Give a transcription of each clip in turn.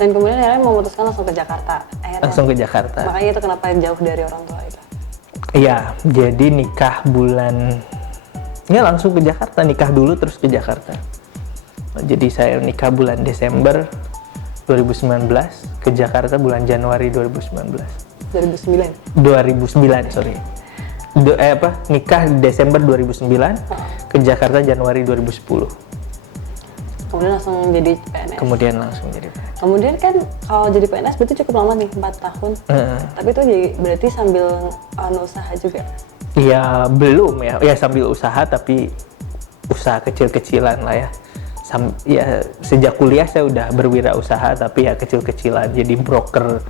Dan kemudian akhirnya memutuskan langsung ke Jakarta. Langsung ke Jakarta. Makanya itu kenapa jauh dari orang tua itu? Iya, jadi nikah langsung ke Jakarta, nikah dulu terus ke Jakarta. Jadi saya nikah bulan Desember 2019, ke Jakarta bulan Januari 2019. 2009, sorry. Nikah Desember 2009, ke Jakarta Januari 2010. Kemudian langsung jadi PNS. Kemudian kan kalau jadi PNS berarti cukup lama nih, 4 tahun. Tapi itu berarti sambil usaha juga? Iya, belum ya. Ya sambil usaha, tapi usaha kecil-kecilan lah ya. Ya sejak kuliah saya udah berwirausaha, tapi ya kecil-kecilan. Jadi broker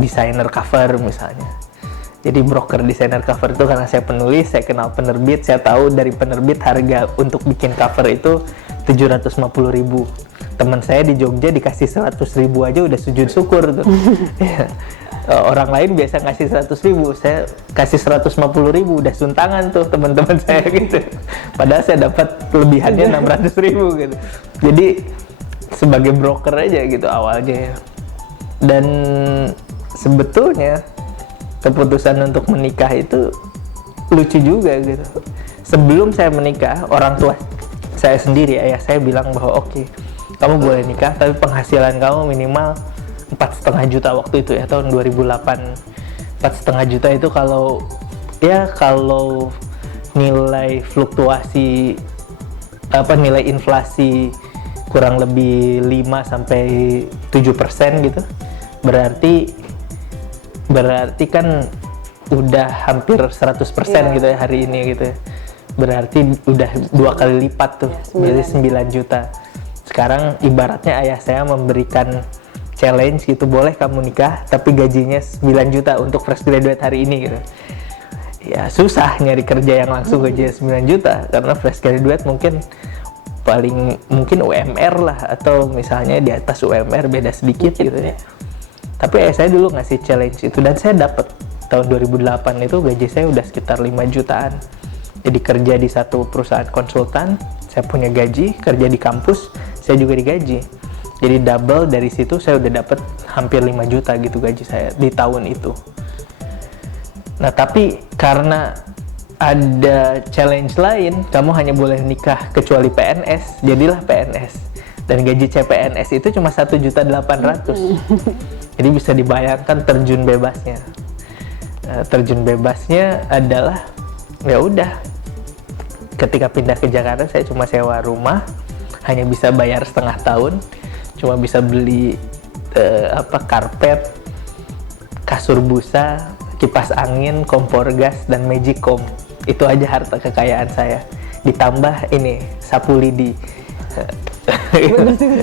desainer cover misalnya. Jadi broker desainer cover itu karena saya penulis, saya kenal penerbit, saya tahu dari penerbit harga untuk bikin cover itu 750.000. Teman saya di Jogja dikasih 100.000 aja udah sujud syukur tuh. Orang lain biasa ngasih 100.000, saya kasih 150.000 udah suntangan tuh teman-teman saya gitu. Padahal saya dapat lebihannya 600.000 gitu. Jadi sebagai broker aja gitu awalnya. Dan sebetulnya keputusan untuk menikah itu lucu juga gitu. Sebelum saya menikah, orang tua saya sendiri, ayah saya bilang bahwa oke, kamu boleh nikah tapi penghasilan kamu minimal 4,5 juta waktu itu ya, tahun 2008. 4,5 juta itu kalau nilai fluktuasi nilai inflasi kurang lebih 5 sampai 7% gitu. Berarti kan udah hampir 100% gitu ya hari ini gitu ya. Berarti udah 2 kali lipat tuh, berarti 9 juta. Sekarang ibaratnya ayah saya memberikan challenge gitu, boleh kamu nikah tapi gajinya 9 juta untuk fresh graduate hari ini gitu. Ya susah nyari kerja yang langsung gajinya 9 juta karena fresh graduate mungkin UMR lah, atau misalnya di atas UMR beda sedikit gitu ya. Tapi ayah saya dulu ngasih challenge itu dan saya dapat. Tahun 2008 itu gaji saya udah sekitar 5 jutaan. Jadi kerja di satu perusahaan konsultan, saya punya gaji, kerja di kampus, saya juga digaji. Jadi double dari situ saya udah dapat hampir 5 juta gitu gaji saya di tahun itu. Nah tapi karena ada challenge lain, kamu hanya boleh nikah kecuali PNS, jadilah PNS. Dan gaji CPNS itu cuma 1.800.000. Jadi bisa dibayangkan terjun bebasnya. Terjun bebasnya adalah ya udah. Ketika pindah ke Jakarta saya cuma sewa rumah, hanya bisa bayar setengah tahun, cuma bisa beli karpet, kasur busa, kipas angin, kompor gas, dan magicom. Itu aja harta kekayaan saya. Ditambah ini sapu lidi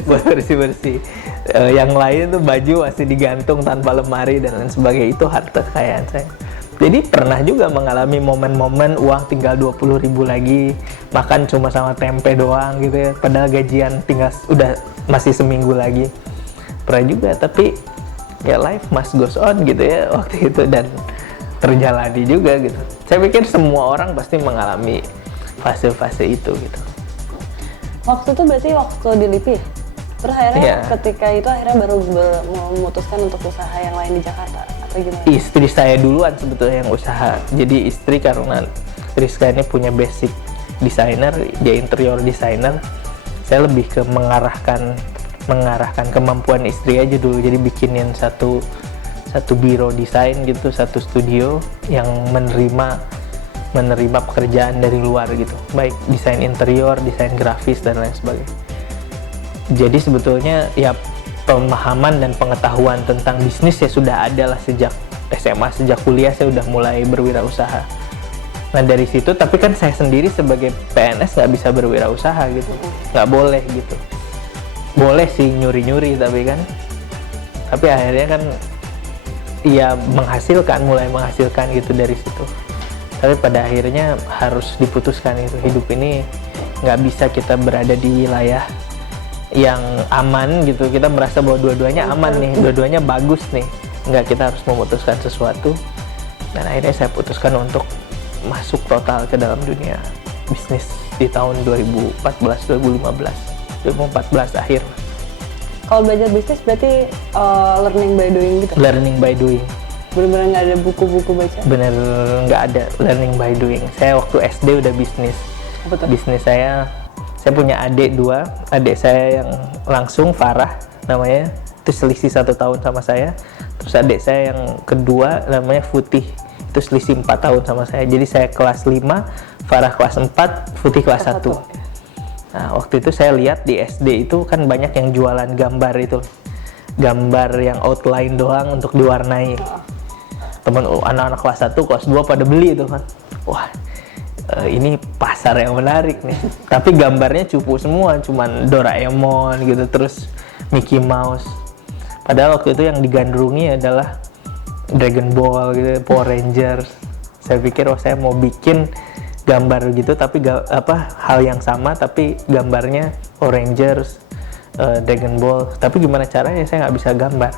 buat bersih-bersih. Yang lain tuh baju masih digantung tanpa lemari dan lain sebagainya. Itu harta kekayaan saya. Jadi pernah juga mengalami momen-momen uang tinggal 20.000 lagi, makan cuma sama tempe doang gitu ya, padahal gajian tinggal masih seminggu lagi. Pernah juga, tapi ya life must goes on gitu ya waktu itu, dan terjalani juga gitu. Saya pikir semua orang pasti mengalami fase-fase itu gitu. Waktu itu berarti waktu di LIPI ya? Terus akhirnya ketika itu akhirnya baru memutuskan untuk usaha yang lain di Jakarta atau gimana? Istri saya duluan sebetulnya yang usaha. Jadi istri, karena Rizka ini punya basic desainer, dia interior designer. Saya lebih ke mengarahkan kemampuan istri aja dulu. Jadi bikinin satu biro desain gitu, satu studio yang menerima pekerjaan dari luar gitu, baik desain interior, desain grafis dan lain sebagainya. Jadi sebetulnya ya pemahaman dan pengetahuan tentang bisnis ya sudah ada lah sejak SMA, sejak kuliah saya udah mulai berwirausaha. Nah dari situ, tapi kan saya sendiri sebagai PNS nggak bisa berwirausaha gitu, nggak boleh gitu. Boleh sih nyuri-nyuri tapi akhirnya kan ya mulai menghasilkan gitu dari situ. Tapi pada akhirnya harus diputuskan itu, hidup ini nggak bisa kita berada di wilayah yang aman gitu, kita merasa bahwa dua-duanya aman nih, dua-duanya bagus nih. Enggak, kita harus memutuskan sesuatu. Dan akhirnya saya putuskan untuk masuk total ke dalam dunia bisnis di tahun 2014 akhir. Kalau belajar bisnis berarti learning by doing gitu? Learning by doing. Bener-bener nggak ada buku-buku baca? Bener nggak ada, learning by doing. Saya waktu SD udah bisnis. Apa tuh? Bisnis saya punya adik 2, adik saya yang langsung Farah namanya, itu selisih 1 tahun sama saya. Terus adik saya yang kedua namanya Putih, itu selisih 4 tahun sama saya. Jadi saya kelas 5, Farah kelas 4, Putih kelas 1. Nah, waktu itu saya lihat di SD itu kan banyak yang jualan gambar itu. Gambar yang outline doang untuk diwarnai. Temen anak-anak kelas 1, kelas 2 pada beli itu kan. Wah, ini pasar yang menarik nih. Tapi gambarnya cupu semua, cuman Doraemon gitu, terus Mickey Mouse. Padahal waktu itu yang digandrungi adalah Dragon Ball gitu, Power Rangers. Saya pikir saya mau bikin gambar gitu, tapi hal yang sama tapi gambarnya Power Rangers, Dragon Ball. Tapi gimana caranya saya nggak bisa gambar.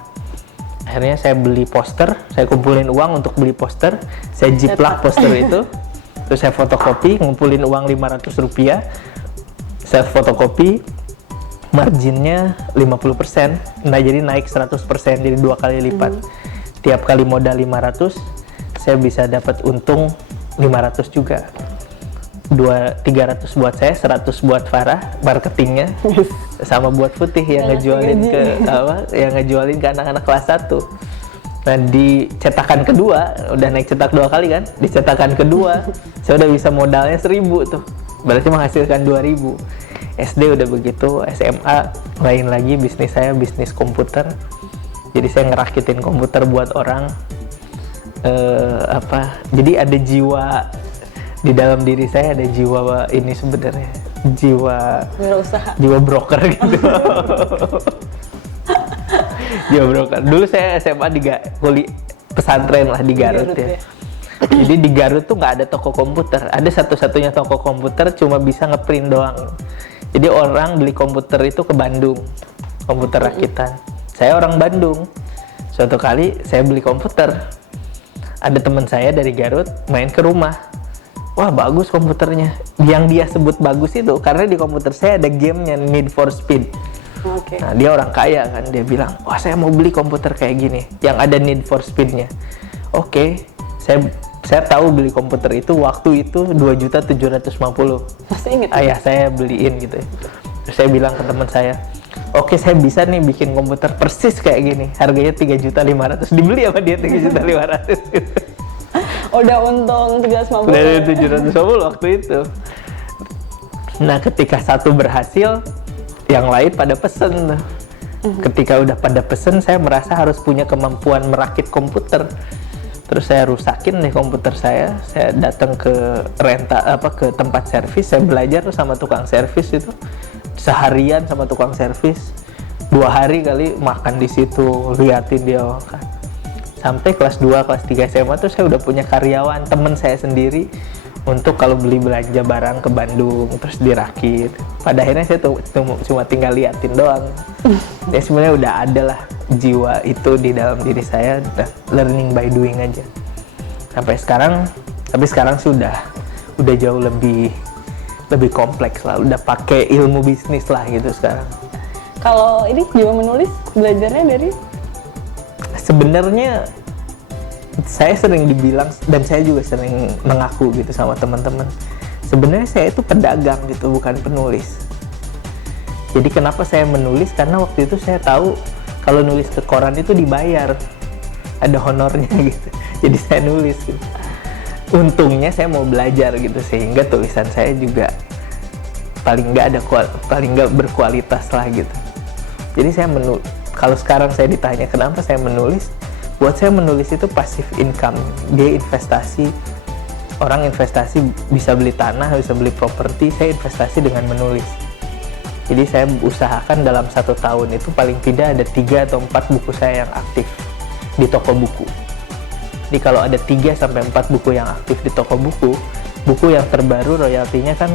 Akhirnya saya beli poster, saya kumpulin uang untuk beli poster, saya jiplak poster itu, terus saya fotokopi, ngumpulin uang 500 rupiah, saya fotokopi, marginnya 50%, nah jadi naik 100%, jadi 2 kali lipat. Tiap kali modal 500, saya bisa dapat untung 500 juga. 300 buat saya, 100 buat Farah marketingnya, sama buat Putih yang ngejualin ke anak-anak kelas 1. Nah di cetakan kedua, udah naik cetak 2 kali kan, di cetakan kedua saya udah bisa modalnya 1000 tuh, berarti menghasilkan 2000. SD udah begitu, SMA lain lagi, bisnis saya bisnis komputer, jadi saya ngerakitin komputer buat orang. Jadi ada jiwa di dalam diri saya, ada jiwa ini sebenarnya, jiwa broker gitu. Jiwa broker. Dulu saya SMA di pesantren lah di Garut ya. Jadi di Garut tuh nggak ada toko komputer, ada satu-satunya toko komputer cuma bisa ngeprint doang. Jadi orang beli komputer itu ke Bandung, komputer rakitan. Saya orang Bandung. Suatu kali saya beli komputer, ada teman saya dari Garut main ke rumah. Wah bagus komputernya. Yang dia sebut bagus itu karena di komputer saya ada gamenya Need for Speed. Nah dia orang kaya kan, dia bilang, wah saya mau beli komputer kayak gini yang ada Need for Speed-nya. Saya tahu beli komputer itu waktu itu 2.750.000. Masih inget? Ayah saya beliin gitu. Terus saya bilang ke teman saya, oke saya bisa nih bikin komputer persis kayak gini, harganya 3.500.000. Dibeli sama dia 3.500.000. Udah untung 750. Dari 750 waktu itu. Nah ketika satu berhasil, yang lain pada pesen. Ketika udah pada pesen, saya merasa harus punya kemampuan merakit komputer. Terus saya rusakin deh komputer saya datang ke ke tempat servis, saya belajar sama tukang servis itu. Seharian sama tukang servis, 2 hari kali makan di situ, liatin dia kan. Sampai kelas 2, kelas 3 SMA tuh saya udah punya karyawan, temen saya sendiri, untuk kalau beli belanja barang ke Bandung, terus dirakit. Pada akhirnya saya cuma tinggal liatin doang. Ya sebenarnya udah ada lah jiwa itu di dalam diri saya, learning by doing aja. Tapi sekarang sudah jauh lebih kompleks lah, udah pakai ilmu bisnis lah gitu sekarang. Kalau ini jiwa menulis, belajarnya dari? Sebenarnya saya sering dibilang, dan saya juga sering mengaku gitu sama teman-teman, sebenarnya saya itu pedagang gitu, bukan penulis. Jadi kenapa saya menulis? Karena waktu itu saya tahu kalau nulis ke koran itu dibayar, ada honornya gitu. Jadi saya nulis gitu. Untungnya saya mau belajar gitu, sehingga tulisan saya juga paling nggak berkualitas lah gitu. Jadi saya kalau sekarang saya ditanya kenapa saya menulis, buat saya menulis itu passive income. Dia investasi, orang investasi bisa beli tanah, bisa beli properti, saya investasi dengan menulis. Jadi saya usahakan dalam 1 tahun itu paling tidak ada 3 atau 4 buku saya yang aktif di toko buku. Jadi kalau ada 3 sampai 4 buku yang aktif di toko buku, buku yang terbaru royaltinya kan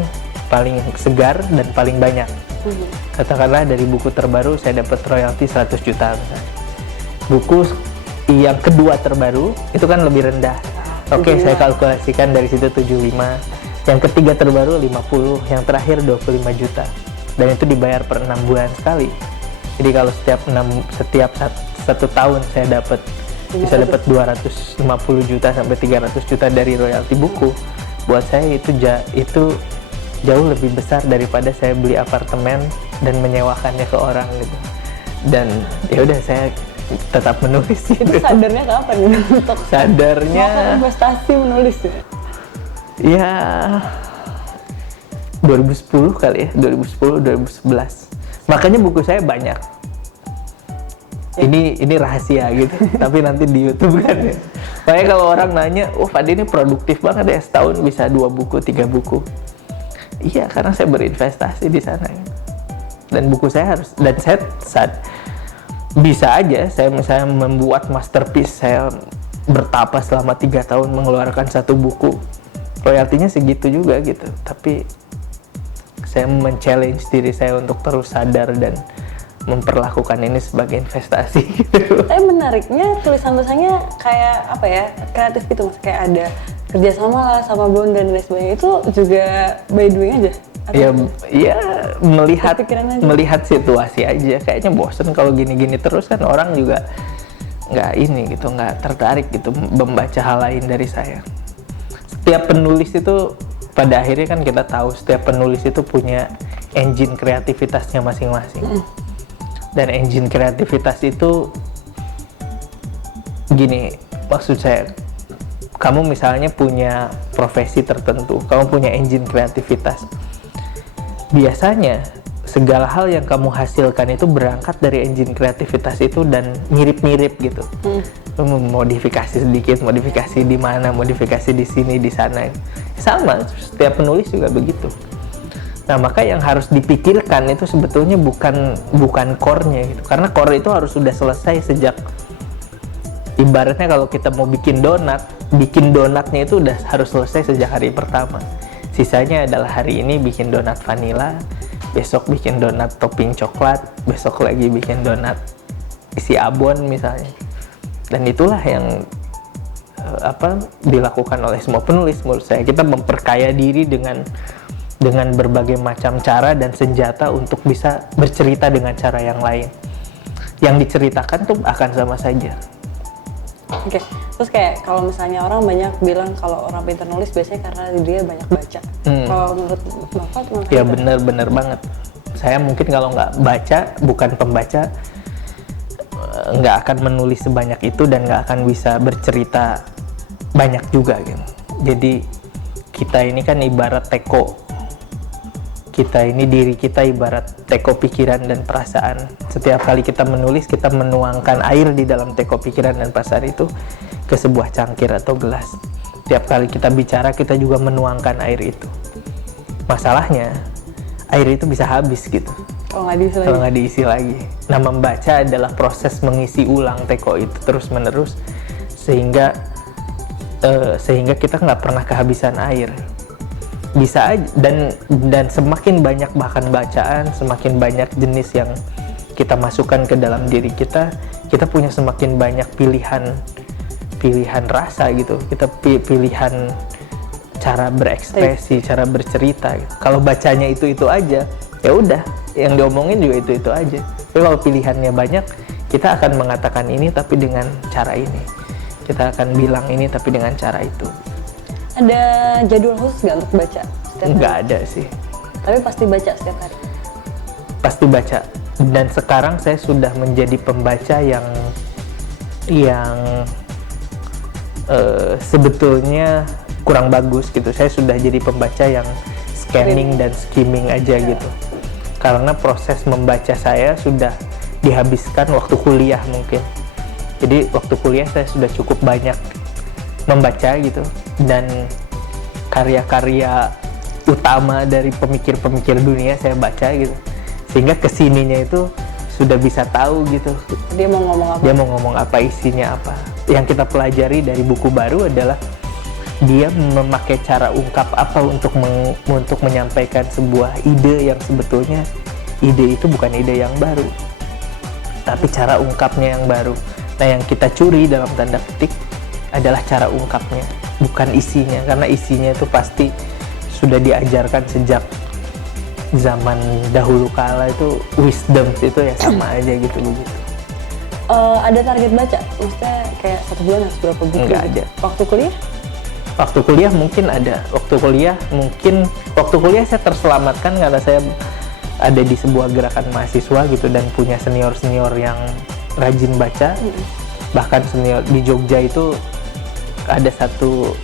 paling segar dan paling banyak. Katakanlah dari buku terbaru saya dapat royalti 100 juta misalnya. Buku yang kedua terbaru itu kan lebih rendah. Oke, saya kalkulasikan dari situ 75. Yang ketiga terbaru 50, yang terakhir 25 juta. Dan itu dibayar per 6 bulan sekali. Jadi kalau setiap satu tahun saya bisa dapat 250 juta sampai 300 juta dari royalti buku, buat saya itu jauh lebih besar daripada saya beli apartemen dan menyewakannya ke orang gitu. Dan ya udah, saya tetap menulis gitu. Itu sadarnya kapan untuk sadarnya investasi menulis ya? Ya 2010 kali ya, 2010 2011. Makanya buku saya banyak. Ini rahasia gitu, tapi nanti di YouTube kan ya. Makanya kalau orang nanya, "Oh, Fadi ini produktif banget ya, setahun bisa 2 buku, 3 buku." Iya, karena saya berinvestasi di sana. Dan buku saya bisa aja saya misalnya membuat masterpiece, saya bertapa selama 3 tahun mengeluarkan 1 buku, royaltinya segitu juga gitu. Tapi saya men-challenge diri saya untuk terus sadar dan memperlakukan ini sebagai investasi gitu. Tapi menariknya tulisan-tulisannya kayak apa ya, kreatif gitu Mas, kayak ada kerjasama lah sama Bond dan lain sebagainya, itu juga by doing aja? Ya melihat situasi aja. Kayaknya bosen kalau gini-gini terus kan, orang juga nggak tertarik gitu membaca hal lain dari saya. Setiap penulis itu pada akhirnya kan kita tahu setiap penulis itu punya engine kreativitasnya masing-masing. Dan engine kreativitas itu gini, maksud saya, kamu misalnya punya profesi tertentu, kamu punya engine kreativitas. Biasanya segala hal yang kamu hasilkan itu berangkat dari engine kreativitas itu dan mirip-mirip gitu. Modifikasi sedikit, modifikasi di mana, modifikasi di sini, di sana. Sama, setiap penulis juga begitu. Nah, maka yang harus dipikirkan itu sebetulnya bukan core-nya gitu. Karena core itu harus sudah selesai sejak, ibaratnya kalau kita mau bikin donatnya itu udah harus selesai sejak hari pertama. Sisanya adalah hari ini bikin donat vanila, besok bikin donat topping coklat, besok lagi bikin donat isi abon misalnya. Dan itulah yang dilakukan oleh semua penulis menurut saya. Kita memperkaya diri dengan berbagai macam cara dan senjata untuk bisa bercerita dengan cara yang lain. Yang diceritakan tuh akan sama saja. Oke, terus kayak kalau misalnya orang banyak bilang kalau orang pintar nulis biasanya karena dia banyak baca. Kalau menurut Bapak gimana? Ya benar banget. Saya mungkin kalau nggak baca, bukan pembaca, nggak akan menulis sebanyak itu dan nggak akan bisa bercerita banyak juga gitu. Jadi kita ini kan ibarat teko. Diri kita ibarat teko pikiran dan perasaan. Setiap kali kita menulis, kita menuangkan air di dalam teko pikiran dan perasaan itu ke sebuah cangkir atau gelas. Setiap kali kita bicara, kita juga menuangkan air itu. Masalahnya, air itu bisa habis gitu. Kalau nggak diisi lagi. Nah, membaca adalah proses mengisi ulang teko itu terus-menerus sehingga kita nggak pernah kehabisan air. Bisa aja, dan semakin banyak bahkan bacaan, semakin banyak jenis yang kita masukkan ke dalam diri kita punya semakin banyak pilihan rasa gitu. Kita pilihan cara berekspresi, cara bercerita gitu. Kalau bacanya itu aja, ya udah, yang diomongin juga itu aja. Tapi kalau pilihannya banyak, kita akan mengatakan ini tapi dengan cara ini. Kita akan bilang ini tapi dengan cara itu. Ada jadwal khusus nggak untuk baca setiap hari? Nggak ada sih. Tapi pasti baca setiap hari? Pasti baca. Dan sekarang saya sudah menjadi pembaca yang sebetulnya kurang bagus gitu. Saya sudah jadi pembaca yang scanning dan skimming aja gitu. Karena proses membaca saya sudah dihabiskan waktu kuliah mungkin. Jadi waktu kuliah saya sudah cukup banyak membaca gitu, dan karya-karya utama dari pemikir-pemikir dunia saya baca gitu, sehingga kesininya itu sudah bisa tahu gitu dia mau ngomong apa, isinya apa. Yang kita pelajari dari buku baru adalah dia memakai cara ungkap apa untuk menyampaikan sebuah ide yang sebetulnya ide itu bukan ide yang baru, tapi cara ungkapnya yang baru. Nah, yang kita curi dalam tanda petik adalah cara ungkapnya, bukan isinya, karena isinya itu pasti sudah diajarkan sejak zaman dahulu kala itu wisdom itu ya sama aja gitu begitu. Ada target baca? Maksudnya kayak 1 bulan harus berapa buku? Nggak ada. Waktu kuliah? Waktu kuliah mungkin ada. Waktu kuliah saya terselamatkan karena saya ada di sebuah gerakan mahasiswa gitu dan punya senior yang rajin baca. Bahkan senior di Jogja itu ada satu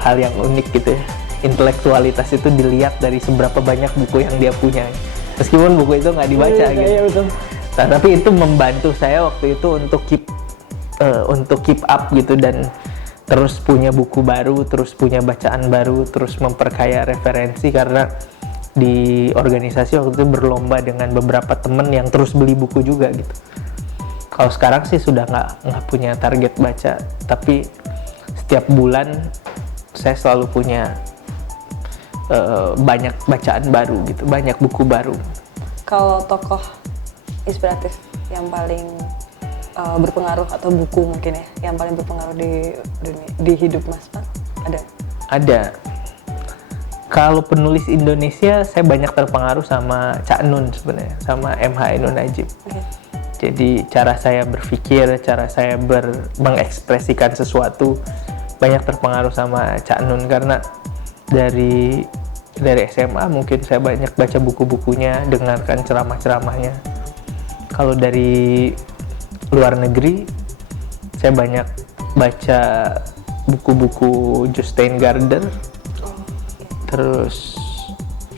hal yang unik gitu ya. Intelektualitas itu dilihat dari seberapa banyak buku yang dia punya. Meskipun buku itu nggak dibaca gitu. Iya, betul. Nah, tapi itu membantu saya waktu itu untuk keep up gitu dan terus punya buku baru, terus punya bacaan baru, terus memperkaya referensi karena di organisasi waktu itu berlomba dengan beberapa temen yang terus beli buku juga gitu. Kalau sekarang sih sudah nggak punya target baca, tapi setiap bulan saya selalu punya banyak bacaan baru gitu, banyak buku baru. Kalau tokoh inspiratif yang paling berpengaruh atau buku mungkin ya yang paling berpengaruh di hidup Mas Pak ada? Kalau penulis Indonesia saya banyak terpengaruh sama Cak Nun sebenarnya, sama MH Ainun Najib. Okay. Jadi cara saya berpikir, cara saya mengekspresikan sesuatu banyak terpengaruh sama Cak Nun karena dari SMA mungkin saya banyak baca buku-bukunya, dengarkan ceramah-ceramahnya. Kalau dari luar negeri, saya banyak baca buku-buku Jostein Gaarder. Terus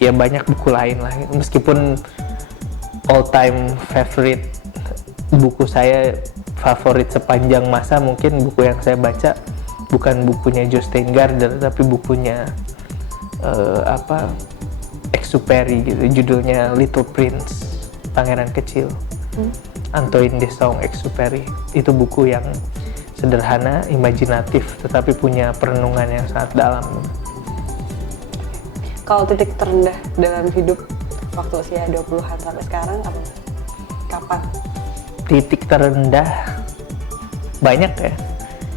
ya banyak buku lain lah. Meskipun all time favorite buku saya favorit sepanjang masa mungkin buku yang saya baca bukan bukunya Jostein Gaarder tapi bukunya Exupéry gitu, judulnya Little Prince, Pangeran Kecil. Antoine de Saint-Exupéry. Itu buku yang sederhana, imajinatif, tetapi punya perenungan yang sangat dalam. Kalau titik terendah dalam hidup waktu usia 20-an sampai sekarang apa? Kapan? Titik terendah banyak ya.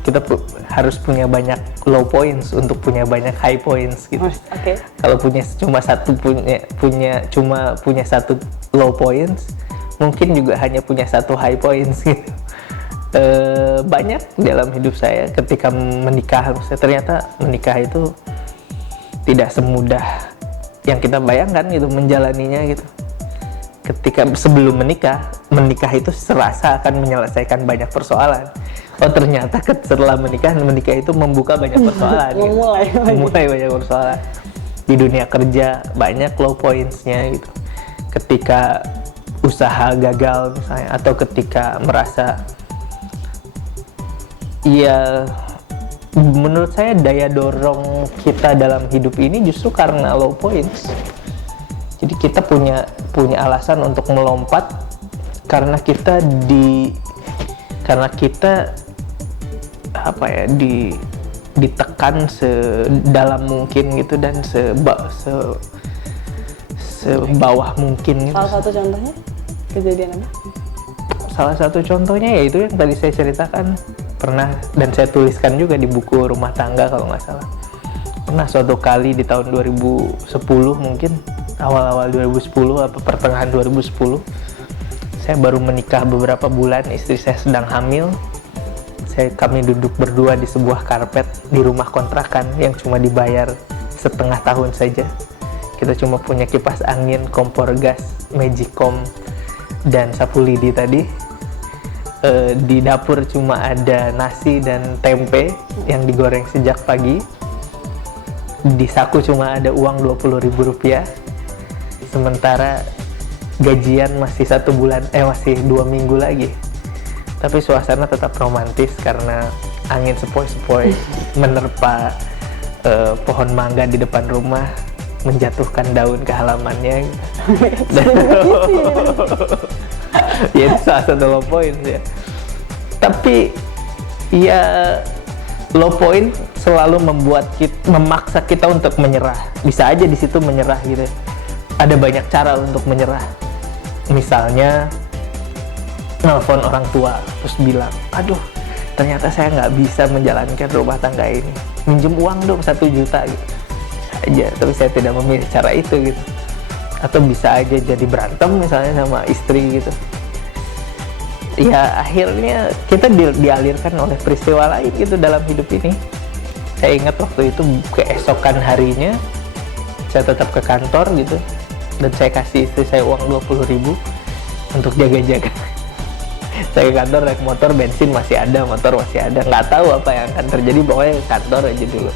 Kita harus punya banyak low points untuk punya banyak high points gitu. Okay. Kalau punya satu low points, mungkin juga hanya punya satu high points gitu. Banyak dalam hidup saya ketika menikah, ternyata menikah itu tidak semudah yang kita bayangkan gitu menjalaninya gitu. Ketika sebelum menikah itu serasa akan menyelesaikan banyak persoalan. Oh ternyata setelah menikah itu membuka banyak persoalan. Memulai banyak persoalan. Di dunia kerja banyak low points-nya gitu. Ketika usaha gagal misalnya, atau ketika merasa menurut saya daya dorong kita dalam hidup ini justru karena low points. Jadi kita punya alasan untuk melompat karena kita ditekan sedalam mungkin gitu dan sebawah mungkin gitu. Salah satu contohnya kejadian apa? Salah satu contohnya yaitu yang tadi saya ceritakan, pernah dan saya tuliskan juga di buku Rumah Tangga kalau nggak salah. Pernah suatu kali di tahun 2010 mungkin, awal-awal 2010 atau pertengahan 2010, saya baru menikah beberapa bulan, istri saya sedang hamil. Kami duduk berdua di sebuah karpet di rumah kontrakan yang cuma dibayar setengah tahun saja. Kita cuma punya kipas angin, kompor gas, magicom, dan sapu lidi tadi. Di dapur cuma ada nasi dan tempe yang digoreng sejak pagi. Di saku cuma ada uang Rp20.000. Sementara gajian masih masih 2 minggu lagi. Tapi suasana tetap romantis karena angin sepoi-sepoi menerpa pohon mangga di depan rumah, menjatuhkan daun ke halamannya. Ya itu salah satu low point ya. Tapi ya low point selalu memaksa kita untuk menyerah. Bisa aja di situ menyerah gitu. Ada banyak cara untuk menyerah. Misalnya nelfon orang tua terus bilang, aduh ternyata saya nggak bisa menjalankan rumah tangga ini, minjem uang dong 1 juta gitu aja. Tapi saya tidak memilih cara itu gitu. atau bisa aja jadi berantem misalnya sama istri gitu. Ya akhirnya kita dialirkan oleh peristiwa lain gitu dalam hidup ini. Saya ingat waktu itu keesokan harinya saya tetap ke kantor gitu, dan saya kasih istri saya uang 20.000 untuk jaga-jaga. Saya ke kantor naik motor, bensin masih ada, motor masih ada, nggak tahu apa yang akan terjadi, pokoknya ke kantor aja dulu.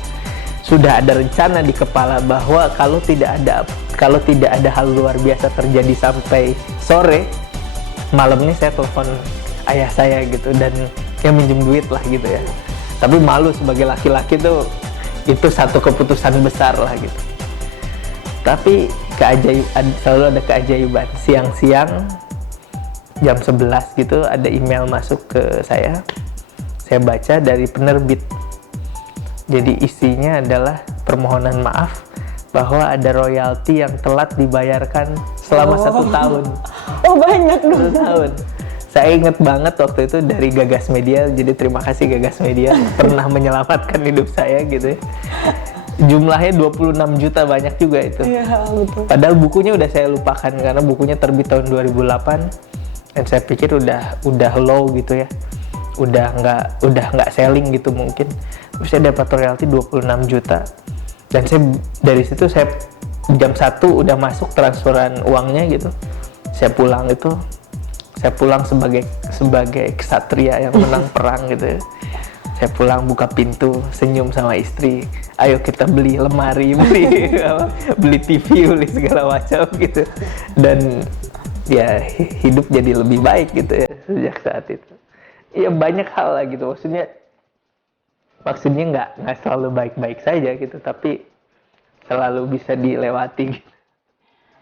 Sudah ada rencana di kepala bahwa kalau tidak ada hal luar biasa terjadi sampai sore, malamnya saya telepon ayah saya gitu, dan ya minjem duit lah gitu ya. Tapi malu sebagai laki-laki tuh, itu satu keputusan besar lah gitu. Tapi selalu ada keajaiban. Siang-siang jam 11 gitu ada email masuk ke saya baca dari penerbit. Jadi isinya adalah permohonan maaf bahwa ada royalti yang telat dibayarkan selama 1 tahun. Oh banyak dong. 1 tahun. Saya ingat banget waktu itu dari Gagas Media, jadi terima kasih Gagas Media pernah menyelamatkan hidup saya gitu ya. Jumlahnya 26 juta, banyak juga itu. Iya, betul. Padahal bukunya udah saya lupakan karena bukunya terbit tahun 2008 dan saya pikir udah low gitu ya. Udah nggak selling gitu mungkin. Terus saya dapat royalti 26 juta. Dan dari situ saya jam 1 udah masuk transferan uangnya gitu. Saya pulang sebagai kesatria yang menang perang gitu ya. Saya pulang buka pintu, senyum sama istri, ayo kita beli lemari, beli TV, beli segala macam gitu. Dan ya hidup jadi lebih baik gitu ya sejak saat itu. Ya banyak hal lah gitu, maksudnya nggak selalu baik-baik saja gitu, tapi selalu bisa dilewati gitu.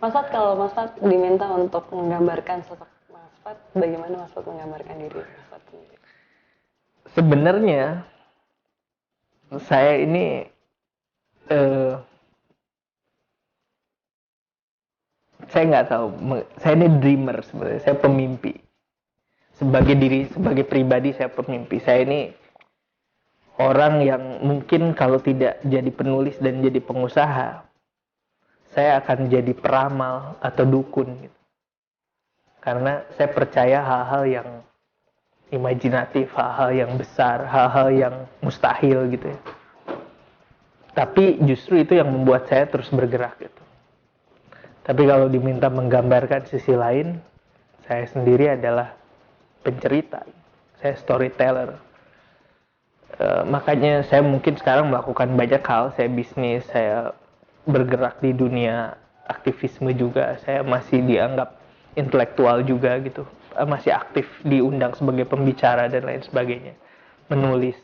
Mas Fat, kalau Mas Fat diminta untuk menggambarkan sosok Mas Fat, bagaimana Mas Fat menggambarkan diri Mas Fat sendiri? Sebenarnya saya ini saya nggak tahu, saya ini dreamer sebenarnya, saya pemimpi. Sebagai pribadi saya pemimpi. Saya ini orang yang mungkin kalau tidak jadi penulis dan jadi pengusaha, saya akan jadi peramal atau dukun gitu. Karena saya percaya hal-hal yang imajinatif, hal-hal yang besar, hal-hal yang mustahil gitu ya. Tapi justru itu yang membuat saya terus bergerak gitu. Tapi kalau diminta menggambarkan sisi lain, saya sendiri adalah pencerita. Saya storyteller. Makanya saya mungkin sekarang melakukan banyak hal. Saya bisnis, saya bergerak di dunia aktivisme juga. Saya masih dianggap intelektual juga gitu. Masih aktif diundang sebagai pembicara dan lain sebagainya, menulis.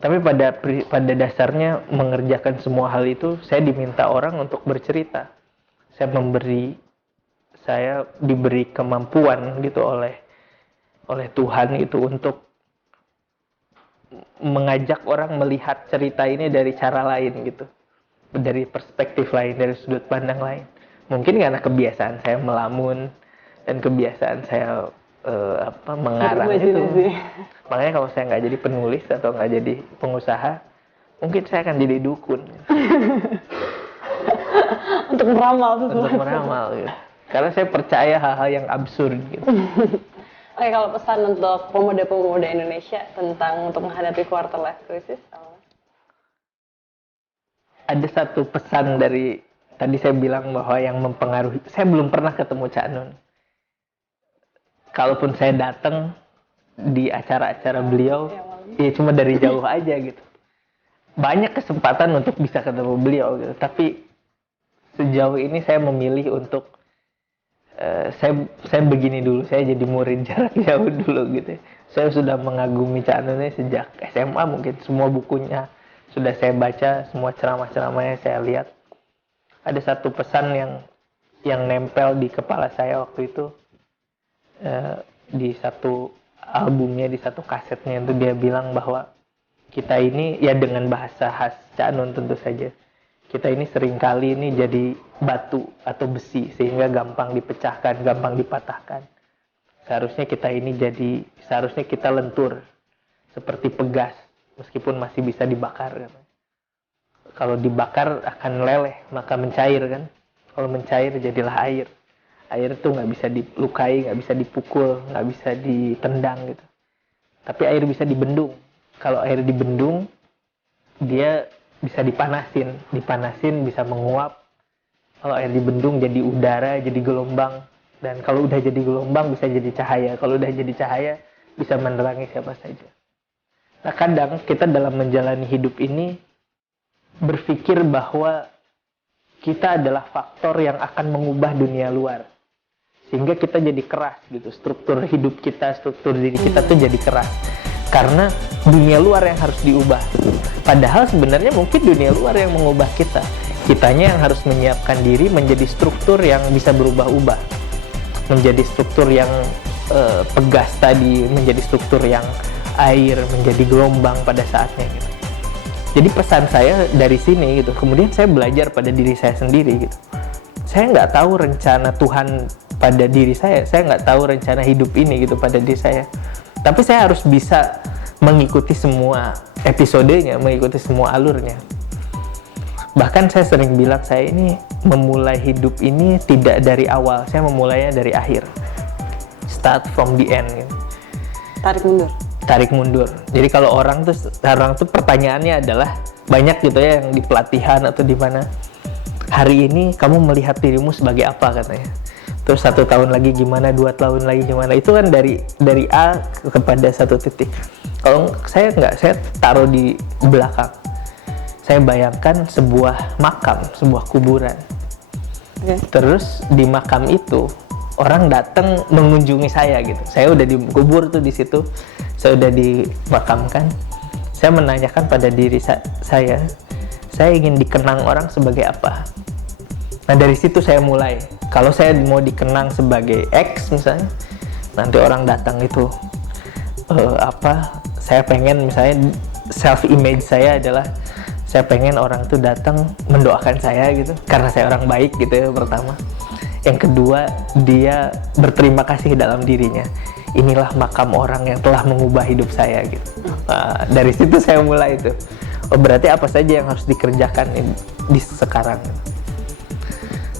Tapi pada dasarnya mengerjakan semua hal itu, saya diminta orang untuk bercerita. Saya diberi kemampuan gitu oleh Tuhan itu untuk mengajak orang melihat cerita ini dari cara lain gitu, dari perspektif lain, dari sudut pandang lain. Mungkin karena kebiasaan saya melamun dan kebiasaan saya mengarang itu. Makanya kalau saya nggak jadi penulis atau nggak jadi pengusaha, mungkin saya akan jadi dukun. Untuk meramal. Untuk meramal gitu. Karena saya percaya hal-hal yang absurd gitu. Oke, kalau pesan untuk pemuda-pemuda Indonesia tentang untuk menghadapi quarter life crisis, ada satu pesan dari tadi saya bilang bahwa yang mempengaruhi. Saya belum pernah ketemu Cak Nun. Kalaupun saya datang di acara-acara beliau, ya cuma dari jauh aja gitu. Banyak kesempatan untuk bisa ketemu beliau gitu, tapi sejauh ini saya memilih untuk saya begini dulu, saya jadi murid jarak jauh dulu gitu. Saya sudah mengagumi Cak Nun sejak SMA, mungkin semua bukunya sudah saya baca, semua ceramah-ceramahnya saya lihat. Ada satu pesan yang nempel di kepala saya waktu itu. Di satu albumnya, di satu kasetnya itu dia bilang bahwa kita ini, ya dengan bahasa khas Cak Nun tentu saja, kita ini seringkali ini jadi batu atau besi sehingga gampang dipecahkan, gampang dipatahkan. Seharusnya kita lentur seperti pegas meskipun masih bisa dibakar kan. Kalau dibakar akan meleleh, maka mencair kan. Kalau mencair jadilah air. Air tuh nggak bisa dilukai, nggak bisa dipukul, nggak bisa ditendang gitu. Tapi air bisa dibendung. Kalau air dibendung, dia bisa dipanasin. Dipanasin bisa menguap. Kalau air dibendung jadi udara, jadi gelombang. Dan kalau udah jadi gelombang bisa jadi cahaya. Kalau udah jadi cahaya bisa menerangi siapa saja. Nah kadang kita dalam menjalani hidup ini berpikir bahwa kita adalah faktor yang akan mengubah dunia luar. Sehingga kita jadi keras gitu. Struktur hidup kita, struktur diri kita tuh jadi keras. Karena dunia luar yang harus diubah. Padahal sebenarnya mungkin dunia luar yang mengubah kita. Kitanya yang harus menyiapkan diri menjadi struktur yang bisa berubah-ubah. Menjadi struktur yang pegas tadi, menjadi struktur yang air, menjadi gelombang pada saatnya gitu. Jadi pesan saya dari sini gitu. Kemudian saya belajar pada diri saya sendiri gitu. Saya nggak tahu rencana Tuhan pada diri saya nggak tahu rencana hidup ini gitu pada diri saya. Tapi saya harus bisa mengikuti semua episodenya, mengikuti semua alurnya. Bahkan saya sering bilang saya ini memulai hidup ini tidak dari awal, saya memulainya dari akhir. Start from the end gitu. Tarik mundur. Jadi kalau orang tuh pertanyaannya adalah banyak gitu ya yang di pelatihan atau di mana. Hari ini kamu melihat dirimu sebagai apa katanya. Terus 1 tahun lagi gimana, 2 tahun lagi gimana. Itu kan dari A kepada satu titik. Kalau saya enggak, saya taruh di belakang. Saya bayangkan sebuah makam, sebuah kuburan. Okay. Terus di makam itu orang datang mengunjungi saya gitu. Saya udah dikubur tuh di situ. Saya udah dimakamkan. Saya menanyakan pada diri saya ingin dikenang orang sebagai apa. Nah dari situ saya mulai. Kalau saya mau dikenang sebagai X misalnya, nanti orang datang itu saya pengen misalnya self image saya adalah saya pengen orang itu datang mendoakan saya gitu, karena saya orang baik gitu ya pertama. Yang kedua, dia berterima kasih dalam dirinya. Inilah makam orang yang telah mengubah hidup saya gitu. Nah, dari situ saya mulai itu. Oh berarti apa saja yang harus dikerjakan di sekarang.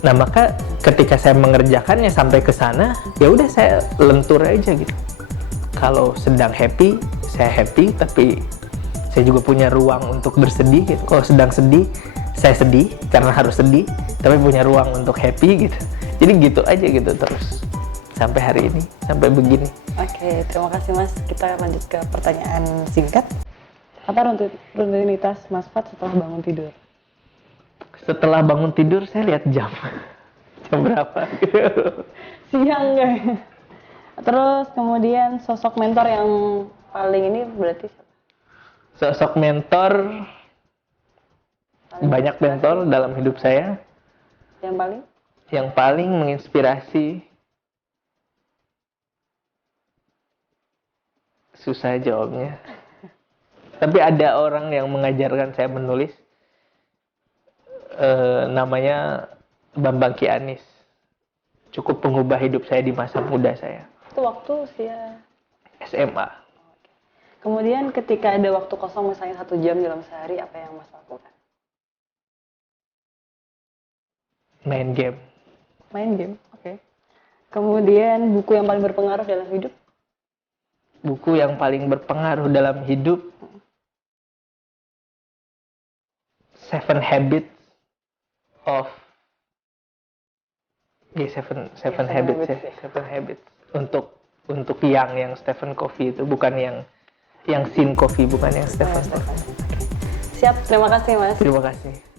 Nah maka ketika saya mengerjakannya sampai ke sana, ya udah saya lentur aja gitu. Kalau sedang happy, saya happy, tapi saya juga punya ruang untuk bersedih gitu. Kalau sedang sedih, saya sedih karena harus sedih, tapi punya ruang untuk happy gitu. Jadi gitu aja gitu terus sampai hari ini, sampai begini. Oke, terima kasih Mas. Kita lanjut ke pertanyaan singkat. Apa rutinitas Mas Fat setelah bangun tidur? Setelah bangun tidur saya lihat jam. Jam berapa? Siang guys. Terus kemudian sosok mentor yang paling ini berarti siapa? Sosok mentor banyak mentor dalam hidup saya. Yang paling menginspirasi, susah jawabnya. Tapi ada orang yang mengajarkan saya menulis, namanya Bambang Kianis. Cukup mengubah hidup saya di masa muda saya. Itu waktu usia SMA. Kemudian ketika ada waktu kosong misalnya 1 jam dalam sehari, apa yang Mas lakukan? Main game. Oke. Kemudian buku yang paling berpengaruh dalam hidup? Buku yang paling berpengaruh dalam hidup, Seven Habits untuk yang Stephen Covey itu, bukan yang Sean Covey, bukan yang Stephen Covey. Siap, terima kasih Mas. Terima kasih.